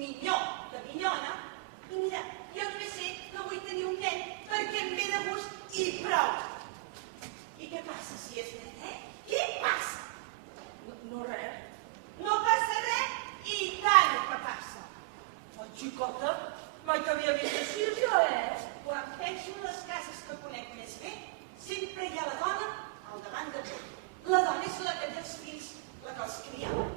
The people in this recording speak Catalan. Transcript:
millor de minyona. I mira, jo només sé que vull tenir un nen perquè em ve de gust i prou. I què passa si és net, Què passa? No res. No passa res? I tant que passa. Oh, xicota, mai t'havia vist així, jo, Quan penso en les cases que conec més bé, sempre hi ha la dona al davant de tot. La dona és la que té els fills, la que els cria.